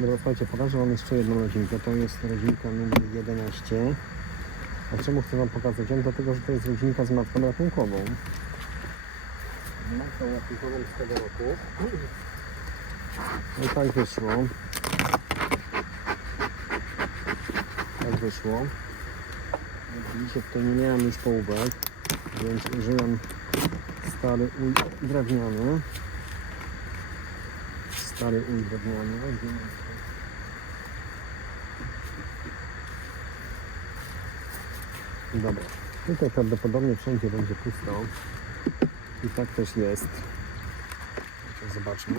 Dobra, słuchajcie, pokażę Wam jeszcze jedną rodzinkę. To jest rodzinka numer 11. A czemu chcę Wam pokazać ją? Dlatego, że to jest rodzinka z matką ratunkową. Matką ratunkową z tego roku. No i tak wyszło. Tak wyszło. Widzicie, tutaj nie miałem już połówek, więc użyłem stary drewniany. Stary uj drewniany. Gdzie mam to? Dobra. Tutaj prawdopodobnie wszędzie będzie pusto. I tak też jest. Zobaczmy.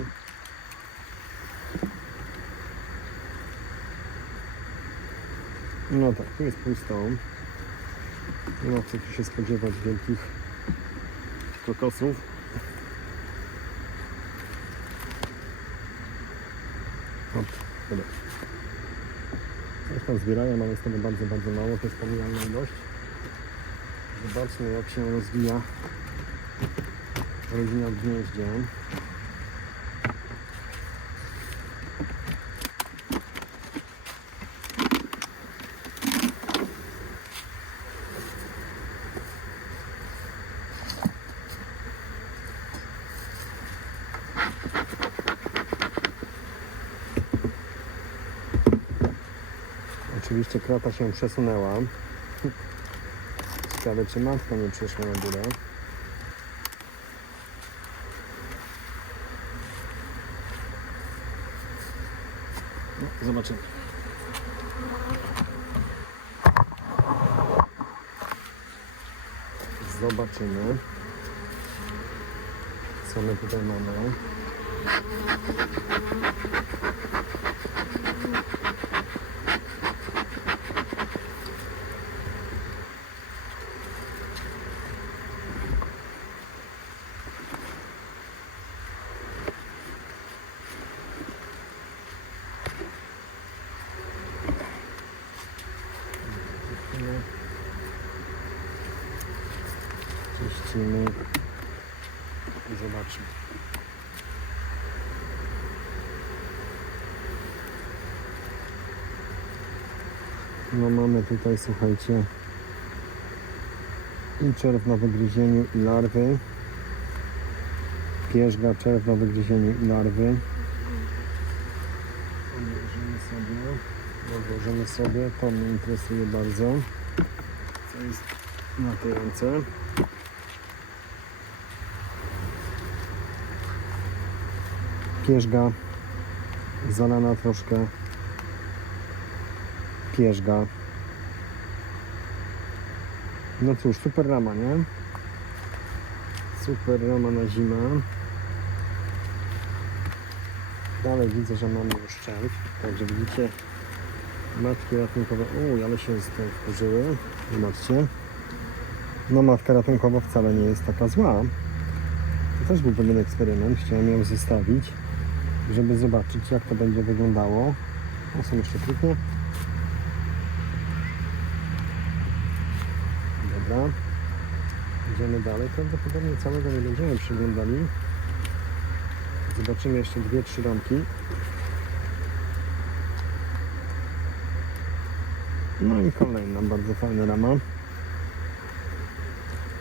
No tak, tu jest pusto. Nie ma co się spodziewać wielkich kokosów. Dobra. Coś tam zbierają, ale jest tego bardzo, bardzo mało. To jest pomijalna ilość. Zobaczmy jak się rozwija rodzina w gnieździe. Oczywiście krata się przesunęła. Ciekawe, czy matka nie przyszła na górę. No, zobaczymy. Zobaczymy, co my tutaj mamy. Czyścimy i zobaczmy. No mamy tutaj, słuchajcie, i czerw na wygryzieniu i larwy. Pierzga, czerw na wygryzieniu i larwy. Odłożymy sobie, odłożymy sobie, to mnie interesuje bardzo. Co jest na tej ręce? Pierzga. Zalana troszkę. Pierzga. No cóż, super rama, nie? Super rama na zimę. Dalej widzę, że mamy już czerw także widzicie matki ratunkowe. Uj, ale się tutaj wkurzyły. Zobaczcie. No matka ratunkowa wcale nie jest taka zła. To też był pewien eksperyment chciałem ją zostawić żeby zobaczyć jak to będzie wyglądało. O, są jeszcze krótkie dobra. Idziemy dalej. Prawdopodobnie całego nie będziemy przyglądali. Zobaczymy jeszcze dwie, trzy ramki. No i kolejna bardzo fajna rama.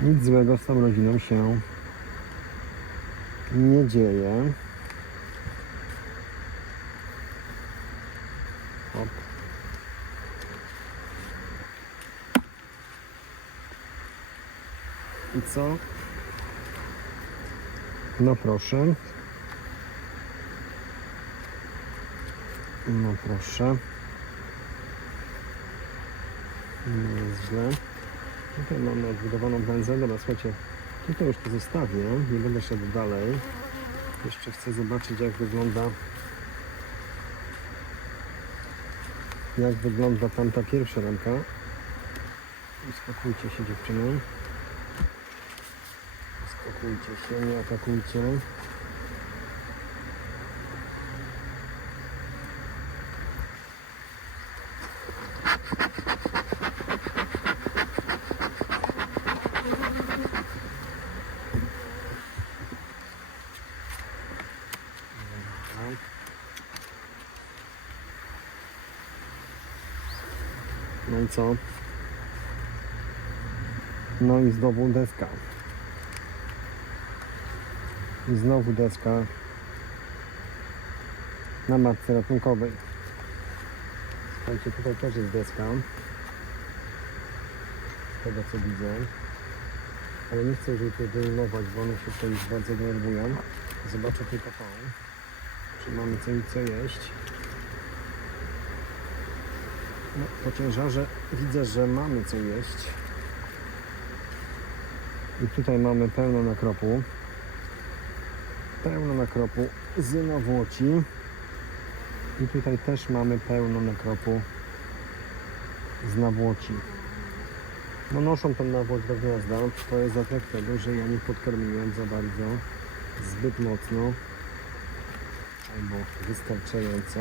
Nic złego z tą rodziną się nie dzieje I co? No proszę. No proszę. Nie jest źle. Tutaj mamy odbudowaną węzę. Dobra, słuchajcie, tutaj już to zostawię. Nie będę szedł dalej. Jeszcze chcę zobaczyć, jak wygląda jak wygląda tamta pierwsza ramka. Uspokójcie się dziewczyny atakujcie się, nie atakujcie. No i co? No i znowu deska. I znowu deska na matce ratunkowej. Słuchajcie, tutaj też jest deska. Z tego co widzę. Ale nie chcę już jej wyjmować, bo one się tutaj już bardzo denerwują. Zobaczę tylko to. Czy mamy co i co jeść. No, po ciężarze widzę, że mamy co jeść. I tutaj mamy pełno nakropu. Pełno nakropu z nawłoci. I tutaj też mamy pełno nakropu z nawłoci. No noszą tą nawłoć do gniazda. To jest efekt tego, że ja nie podkarmiłem za bardzo, zbyt mocno albo wystarczająco.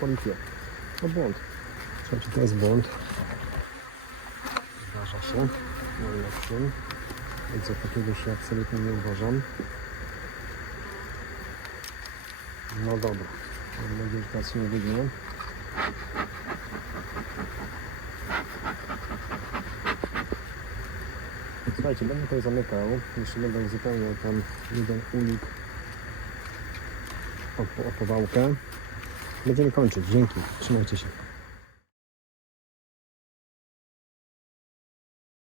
Policję. To błąd. Słuchajcie, to jest błąd. Zdarza się. Najlepszym. Więc za takiego się absolutnie nie uważam. No dobra. Mam nadzieję, że teraz nie. Słuchajcie, będę tutaj zamykał. Jeszcze będę uzupełniał tam jeden unik o, o powałkę. Będziemy kończyć. Dzięki. Trzymajcie się.